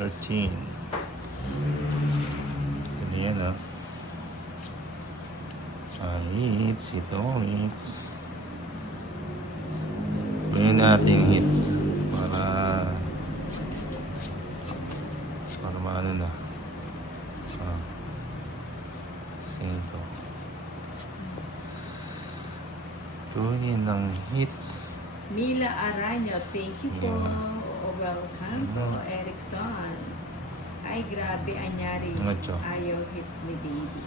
13. Ito na yan, ah. Hits. Ito, hits. Gawin natin yung hits para maano na. Sento. Gawin ng hits. Mila Aranyo, thank you po. Welcome po, Erickson. Ay, grabe, anyari. Ayaw hits ni baby.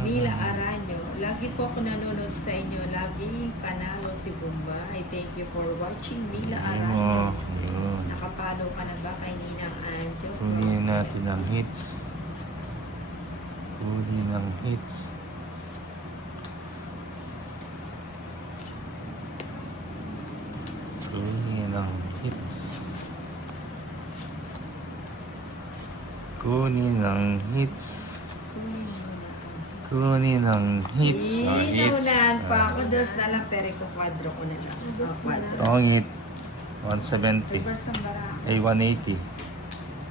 Mila Aranyo, lagi po ako nanonood sa inyo. Lagi panalo si Bumba. I thank you for watching, Mila Aranyo. Nakapalo ka na ba kay Ninang Anjo? Kunin natin ang hits. Kunin ang hits. Kunin ang hits. Kunin ang hits. Kunin ang hits. Naunahan pa ako. Dos na lang, pero kwadro ko na lang. Kwadro. Ito ang hit. 170. Reverse ang bara. Ay, 180.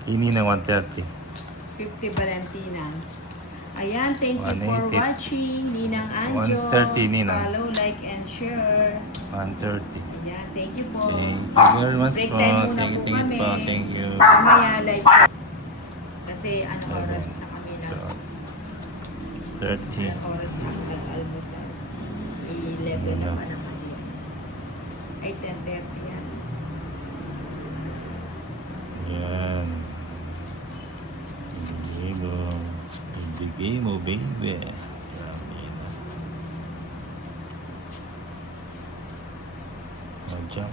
Kini na 130. 50 Valentina. Ayan, thank you for 180. watching. Ninang Anjo. 130, Ninang. Follow, like, and share. 130. Ayan, thank you po. Thank you very much Break po. time muna Thank you, po thank you kami. po. Thank you. Mamaya live po. Kasi anong oras na kami na? 30. Anong oras na kami nag-almusal? 11 naman ang kanina. Ay, 10:30 yan. Yan. Ibigay mo. Ibigay mo, baby. Sabi na. Mag-jump.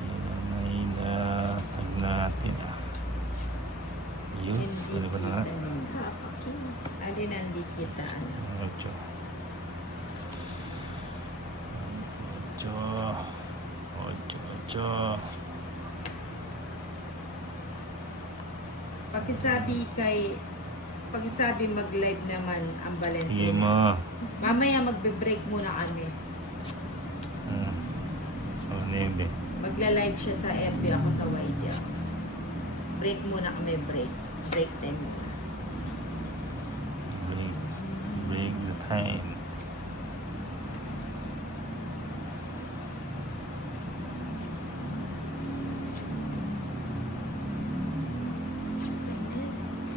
Yan na inatag natin. Yun. Ano ba na nga? Alin hindi kita. Ocho. Ocho. Pakisabi mag-live naman ang Sige Valentina. mo. Mamaya magbe-break muna kami. Nebe. Magla-live siya sa FB, ako sa YT. Break muna kami, break. Break time muna. Break the time.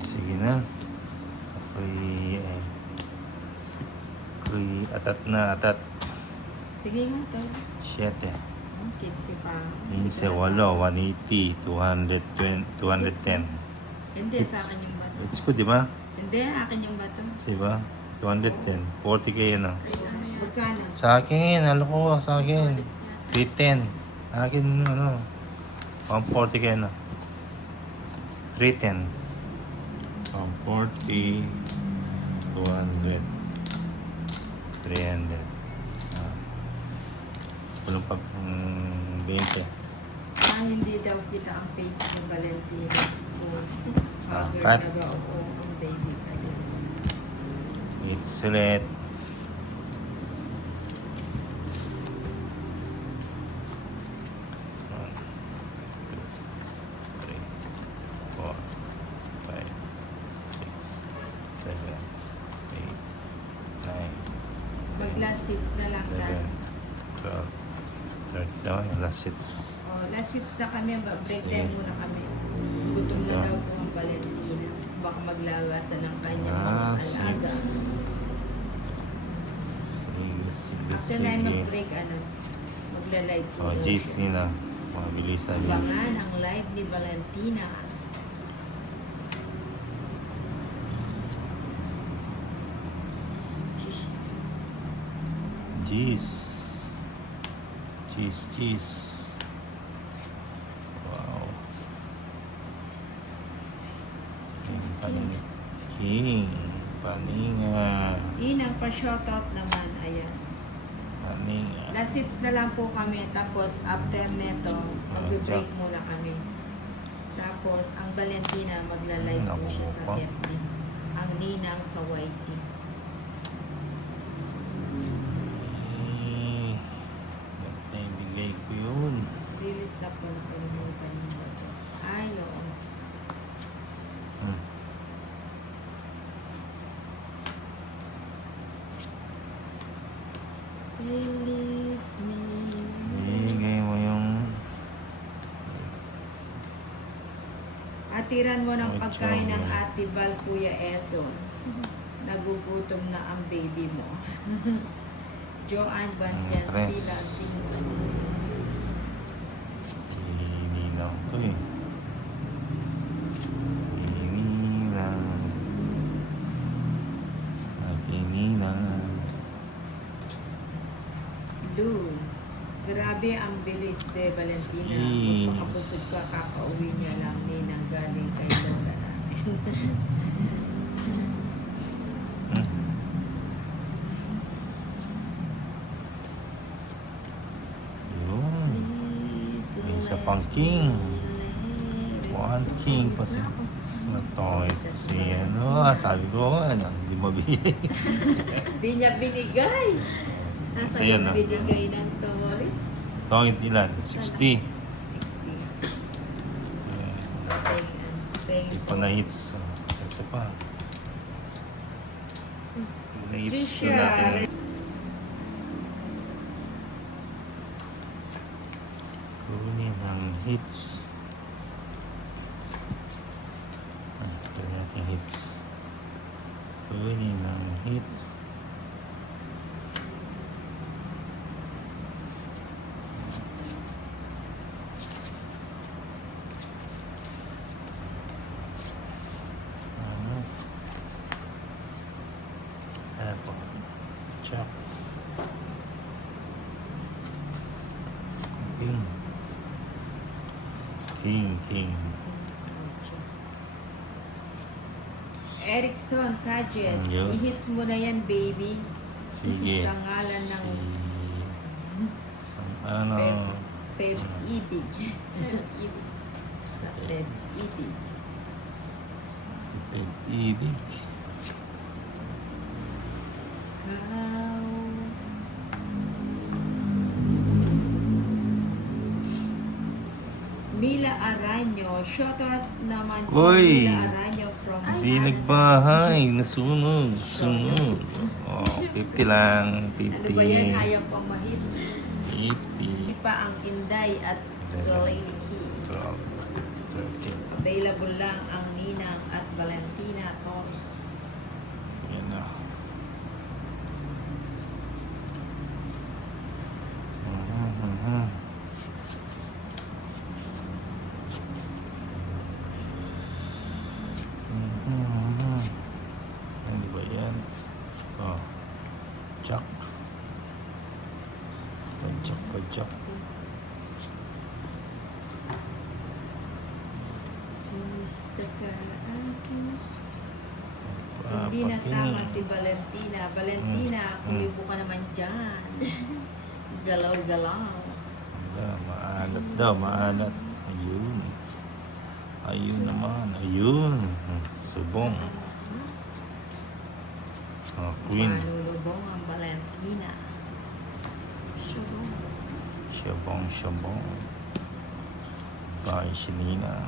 Sige na. Ako'y atat. Sige nga, to. 7. Ang kids pa. 15, 180, 210. Hindi, sa akin yung bato. It's good, di ba? Hindi, akin yung bato. Diba? 210. 40k yan ah. Magkano? Sa akin, ko, sa akin. 310. Sa akin, 140k na. 310. 140, 200, 300. Walang pag 20. Hindi daw kita ang face ni Valentina. Father Cut. na ba o ang baby pa din. It's ulit. Mag-last hits na lang tayo. 12, 13, last hits. Last hits na kami. Break time muna kami. Gutom na daw po ang Valentina. Baka maglawasan ng kanyang mga alaga. After na mag-break, magla-live po. Jace nila. Mabilisan yun. Abangan ang live ni Valentina. Cheese. Wow. King. Paninga. Inang pa-shoutout naman. Ayan. Paninga. Last hits na lang po kami. Tapos after neto, mag-break muna kami. Tapos, ang Valentina, magla-live po siya sa Naku, FB. Ang Ninang sa YT. Eh, ba't naibigay ko yun? Release na po, nakalimutan mo ba ito? Ay, oo. Hmm. Release me. Ibigay mo yung... Atiran mo ng Ay, pagkain ng chong. Ate Val, Kuya Eson. Nagugutom na ang baby mo. Joanne Banjan, Tres. sila Zingo. Hininaw to eh. Hininaw. Hininaw. Lou. Grabe ang bilis de Valentina. Jeez. Magpakabusog ka, kakauwi niya lang ni nang galing kay Lola natin. Hmm. Yun. May isa pang king. One king pa si... Matoy pa si ano. Sabi ko, ano, hindi mabigay. Di niya binigay. Nasa Sa'yo, iyo no? binigay ng Torres. Tongit ilan? 60. 60. Hindi pa na hits. Isa pa. Na hits na natin. Kunin ang hits. Kunin natin hits. Kunin ang hits. Ano? Ayan po. Check. King. King. Erickson Kajes, Yun. i-hits mo na yan, baby. Sige. Sa ngalan ng ano? Pep Ibig. Sa Pep Ibig. Si Pag-ibig. Ikaw. Mila Aranyo, shoutout naman po Uy! Mila Aranyo from Hindi nagbahay. Nasunog. Sunog. Oh, 50 lang. 50. Ano ba yan? Ayaw pang mahits. 80. Pa ang Inday at Galinki. 12. 13. Available lang ang Ninang at Valentina Torres. Yan na. Ano ba yan? Oh. Jack. Pajak. Kumusta ka akin? Hindi na tama si Valentina. Valentina, kumibo ka naman dyan. Galaw-galaw. Maalat daw, maalat. Ayun naman, ayun. Subong. Oh, queen. Manulubong ang Valentina. Subong. Shabong. Bye, Shanina.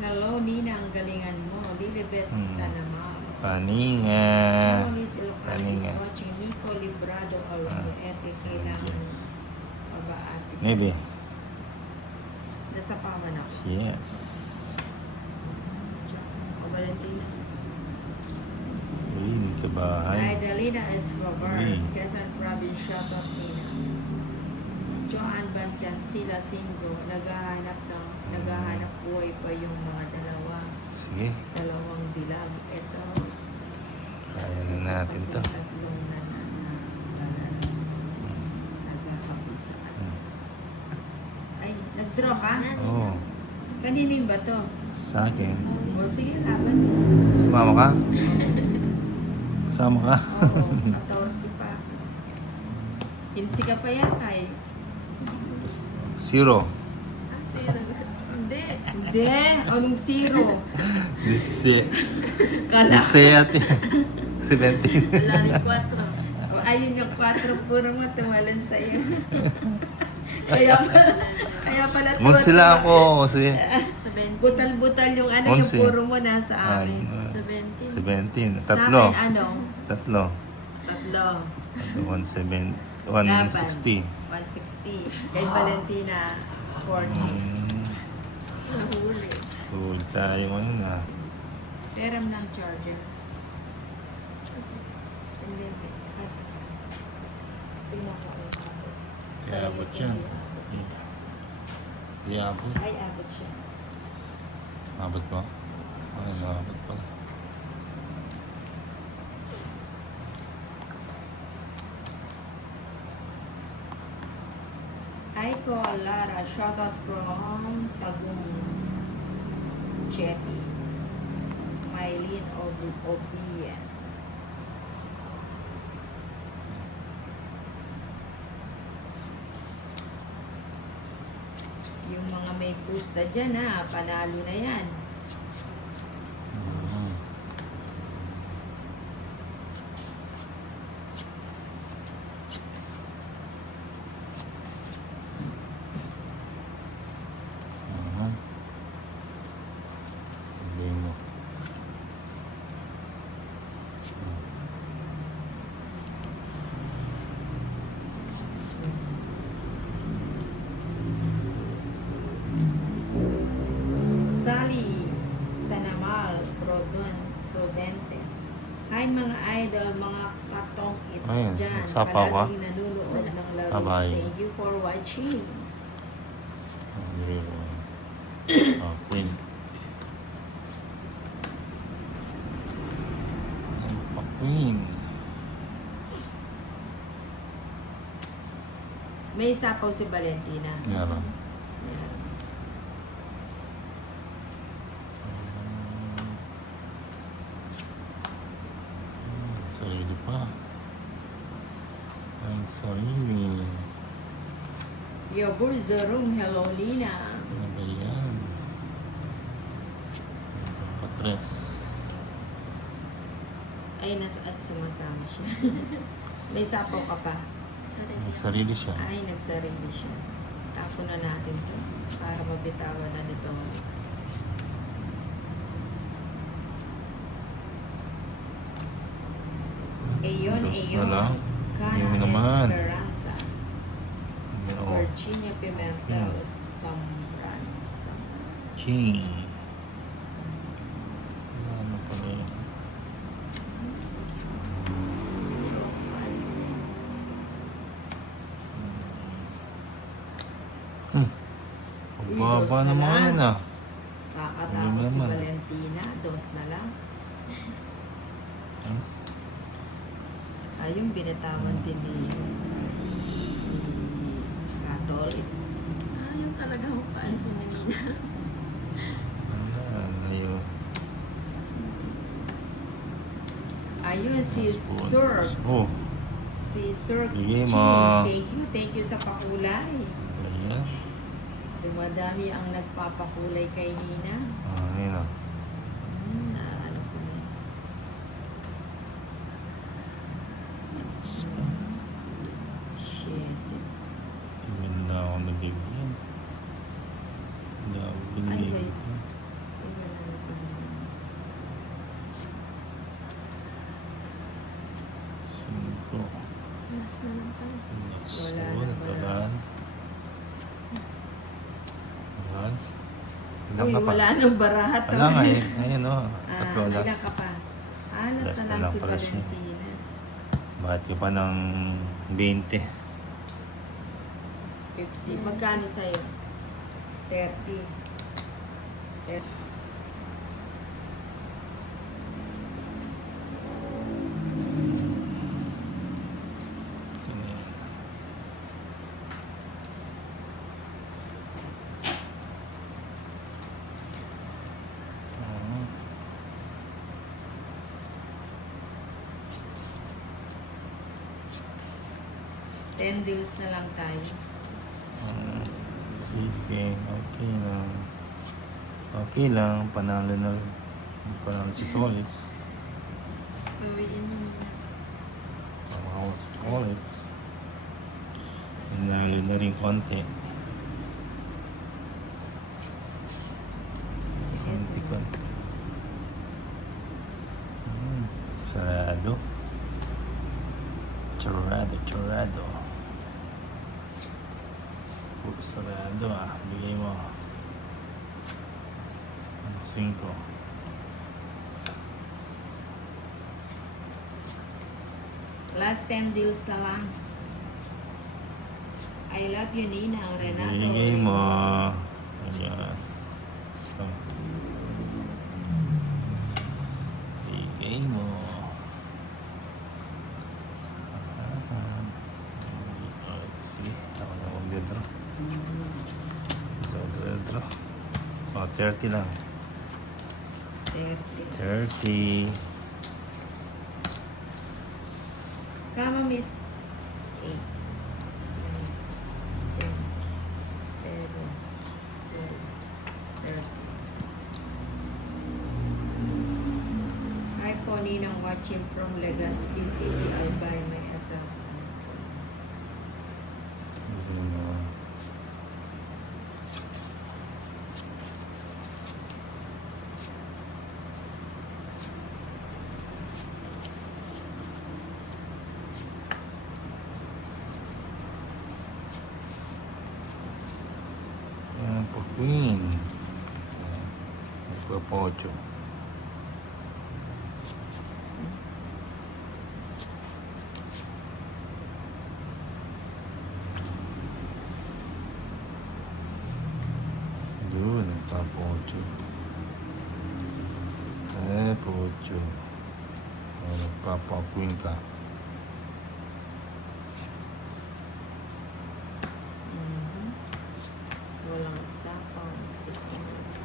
Hello, Nina, ang galingan mo. Lilibet Tanamal. Paninga. Hello, Miss Ilocano is Paninga. watching. Nico Librado, Albuete, kailangan pabaati. Maybe. Nasa paman ako. Yes. O, Valentina. Uy, may kabahay. Idalina Escobar, Uy. Quezon Province, shoutout Nina. Joanne Banjan, sila Singo, naghahanap buhay pa yung mga Sige. dalawang dilag. Ito, Kaya na natin to. kasi tatlong naghahabol sa kanya. Ay, nag-draw ka? Oo. Kaninin ba to? Sa akin. O sige, laban. Sumama ka? Sama ka? Oo, 14 pa. 15 ka pa yata eh. Zero. Hindi. Hindi, anong zero? Dise. Kala. Dise ate. 17. Wala rin 4. O, ayun yung 4, puro matawalan sa'yo. kaya pala Monsi lang ako kasi 17. Butal-butal yung ano, yung 11. puro mo nasa ay, akin. 17. 17. Sa Tatlo. akin, ano? Tatlo. Tatlo. 160. 160. Kay Ah. Valentina, 40. Nahuli. Cool tayo ngayon ah. Peram ng charger. Hindi. Tingnan ko. Kaya abot yan. Kaya abot. Ay, abot siya. Abot ba? Ay, abot pala. Hi ko, Lara. Shoutout from Tagum Chetty. Mylene Obian. Yung mga may pusta dyan ha, panalo na yan. Mhm. Mhm. Sabihin mo. Sally Tanamal Prudente. Hi mga idol, mga katong it's Ayun, dyan. nagsapaw ka? Palaging nanonood ng laro. Bye-bye. Thank you for watching. Queen. Queen. May sapaw si Valentina. Meron. Ayan. Sarili pa. Ay, sarili. Yobur Zorum, hello Nina. Ano ba yan? Patres. Ay, sumasama siya. May sapaw ka pa. Sarili. Nagsarili siya. Ay, nagsarili siya. Tapo na natin to para mabitawan na nito. Ayon, Dos na ayon. lang. Kana Yun naman. Esperanza. Oo. Virginia Pimentel. Sambranza. King. Ano pala yun? Uy, Baba dos na naman lang. yan ah. Kakatapos Ano si naman? Valentina. Dos na lang. Hmm? Ayun, binatawan din ni Katol. It's Ayaw talaga ako pa si Manina. Ayun. ayun, si Sir. Oh, Si Sir Sige, Kitchen. ma. Thank you sa pakulay. ayan. Dumadami ang nagpapakulay kay Nina. Ayun ah. Ano ko na. Shit. Tingin na ako nabigyan. Hindi ako Ano ba binigyan. yun? Ay, wala na ko na. Cinco. Last na lang tayo. Next Wala one. na, Tagaan. Tagaan. Ilan Uy, ka pa? wala nang barahat. Wala nga eh. Ayun oh. Tatlo Ilan last. ka pa? Last Last na na lang lang si pala siya. Valentina. Bakit ka pa ng 20? 50. Magkano sa'yo? 30. 30. Oo. 10 deals na lang tayo. Sige, okay lang. Okay lang, panalo na panalo si Tolitz. Bawiin mo na. Panalo si Tolitz. Panalo na rin konti. Konti. Sarado. Chorado. Puro sarado ah. Bigay mo. 5. Last 10 deals na lang. I love you, Nina. Renato. Bigay mo. Ayan. So, bigay mo. Let's see. Ako na mag-draw. Draw. Oh, 30 lang. 30. 30. Kama, Miss. 8. 9, 10, 11, 12, 13. Hi po, Ninang, watching from Legazpi City, Albay, may asam. Bigay mo. Yan po, Queen. Nagpapocho. Doon, nagpapocho. Pocho. Nagpapaqueen ka. Walang sapang seconds.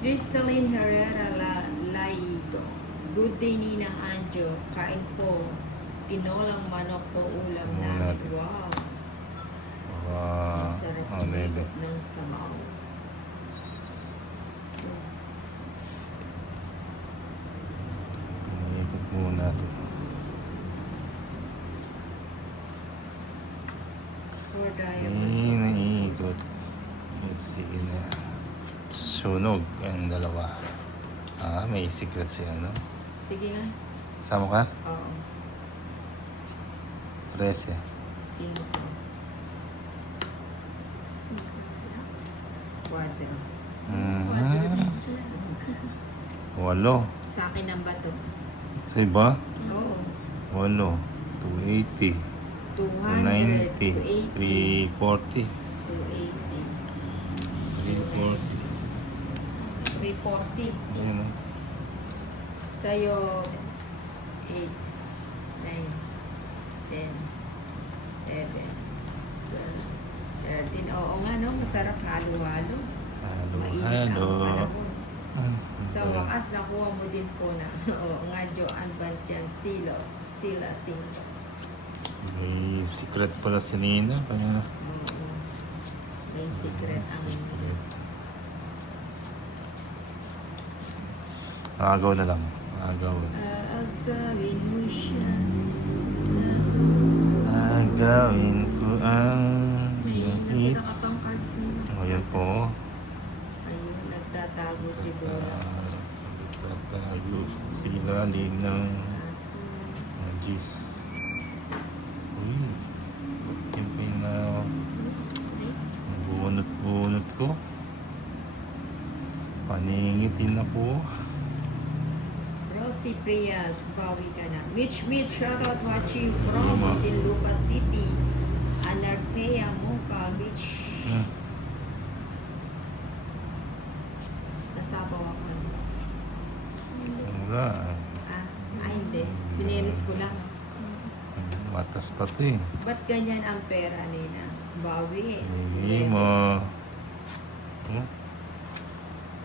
Crystalline Herrera Laido. Good day, Ninang Anjo. Kain po. Tinolang manok po ulam Ulam namin. natin. Wow. Wow. Sarap Oh, maybe. ng sabaw. Pinaikot muna natin. For diamond. Naikot. Sige na. Sunog ang dalawa. May secret siya, no? Sige nga. Sama ka? Oo. 13. 5. Quadro. Quadro din siya. 8. Sa akin ang bato. Sa iba? Oo. 8. 280. 200. 290. 280. 340. 280. 340. 340. Ayun, no? Sa'yo, 8, 9, 10, 11, 12, 13. Oo nga, no? Masarap halo-halo. Mainit ang Halo. panahon. Sa wakas, nakuha mo din po na, oo nga, Joanne Bantian, Sila Sing. May secret pala si Nina. Kaya... Oo. May secret ang Agaw na lang. Agaw. aagawin mo siya Agawin ko ang May iyong nakita ka hits. pang cards nila. O, yan po. ayun, nagtatago si Dora. Tatago sa ilalim ng G's. Uy, ba't yun pa yung bunot-bunot ko? Paningitin na po. Rosie Prias, bawi ka na. Mitch, shoutout watching from Tama. Muntinlupa City. Anartea Mocha, Mitch. Nasabaw ako. Wala. Hindi. Pinilis ko lang. Matas pa ito eh. Ba't ganyan ang pera, Nina? Bawi. Hindi mo.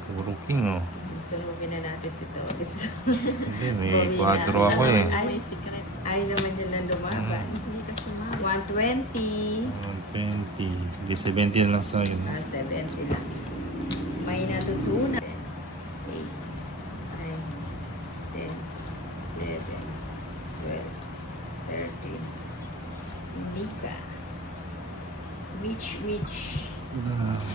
Puro king oh. Sunugin na natin si Tobits. Hindi, may Bawi na. kwadro ako Siya eh. naman, May secret. Ay naman yun lang lumaban. Hindi kasi 120. 120. Hindi, 17 lang sa akin. 70 lang. May natutunan. 8, 9, 10, 11, 12, 13. Hindi ka. Which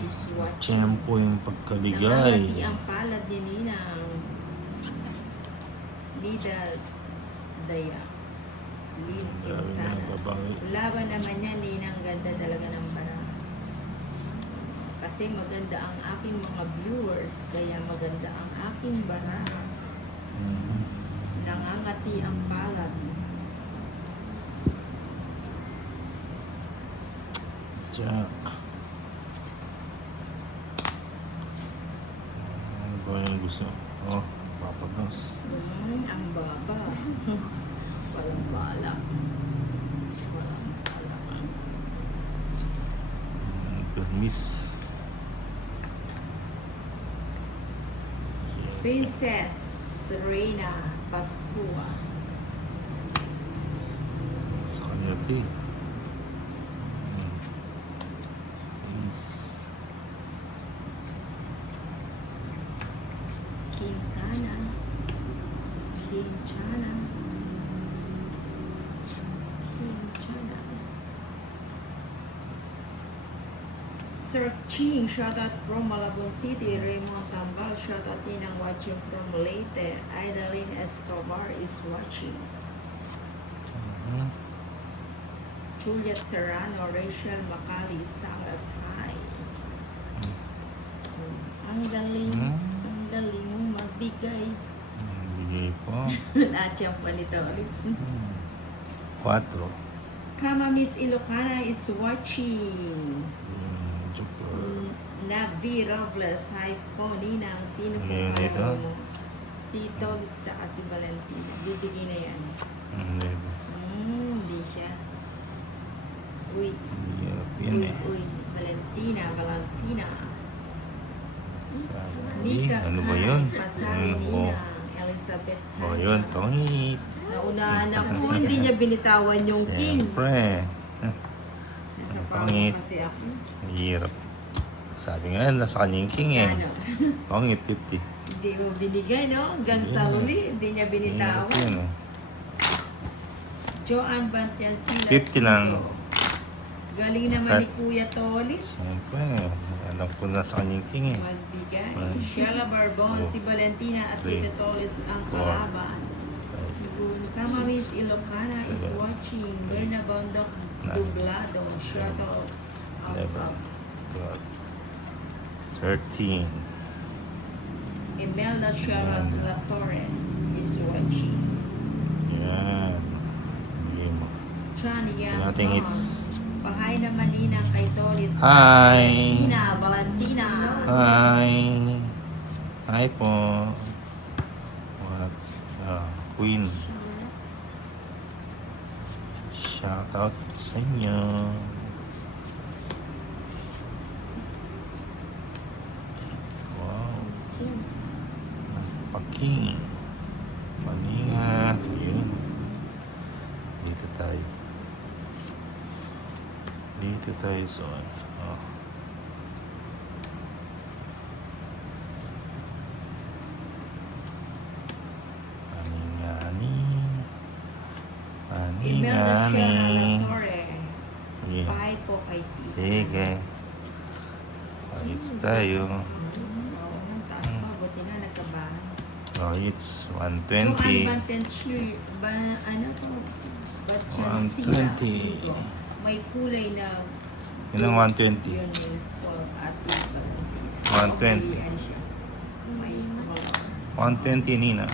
is what? Tiyempo yung pagkabigay. Nangangati ang palad ni Ninang. Lida Daya. Lid Grabe na, Quintana. babae. Laban naman niya, Ninang, ganda talaga ng para. Kasi maganda ang aking mga viewers, kaya maganda ang aking bara. Mhm. Nangangati ang palad. Tiyak. Ano ba yung gusto? Oh, papados. Ang baba. Walang bala. Walang bala. Miss. Princess Serena Pascua. Sa kanya ito eh. Miss. Quintana. Quintana. Quintana. Sir Ching, shoutout from Malabon City. Raymond Tambal, shoutout din ang watching from Leyte. Idaline Escobar is watching. Mhm. Juliet Serrano, Rachel Macali, Salas, hi. Ang galing, ang galing mong magbigay. Bigay po. Natsiyang palito ulit. 4. Kama Miss Ilocana is watching. Joker. Navi Robles, hi po, Ninang. Sino po Ayan, ito. kaya mo? Si Todd tsaka si Valentina. Bibigay na yan. Hindi siya. Uy, Yun uy, eh. uy. Valentina. Sabi, ano ba yun? Pasali Oh, Ninang. Elizabeth. oh yun, tongit. Naunahan ako, hindi niya binitawan yung king. Siyempre. Nasa Pangit. pangit kasi ako. Mahirap. Sabi nga, nasa kanya yung king eh. Ano? Tongit, 50. Hindi mo binigay, no? Hanggang sa huli, hindi niya Mahirap binitawan. yun eh. Joanne Bantiancila. 50 lang. Galing naman ni Kuya Tolis. Siyempre, alam ko na sa kanya yung king eh. Magbigay. One. Sheila Barbon, Two. si Valentina at Three. Tito Tolis ang Four. kalaban. Kama Miss Ilocana is Seven. watching. Berna Bondok Nine. Dublado. Shout out. 11, 12, 13. Imelda Charlotte La Torre is watching. Yan. Bigay mo. Chan Yan Nothing Song. hits. Pahay naman Ninang kay Tolit. Hi. Valentina. Hi. Hi po. What? Queen. Shout out sa inyo. Wow. Paking. Paninga. Yun. Dito tayo. Dito tayo sa oh. Paningani. Imelda Charlotte La Paningani. Torre. Yeah. Pahay po kay Tita. Sige. It's tayo. Taas pa, buti nga nagkabahan. Oh, it's So, 120. ano to? Batchansila. 120. May kulay na Yun ang 120. yun is po at Valentina. 120. Pagpilian siya. May mga 120 Nina.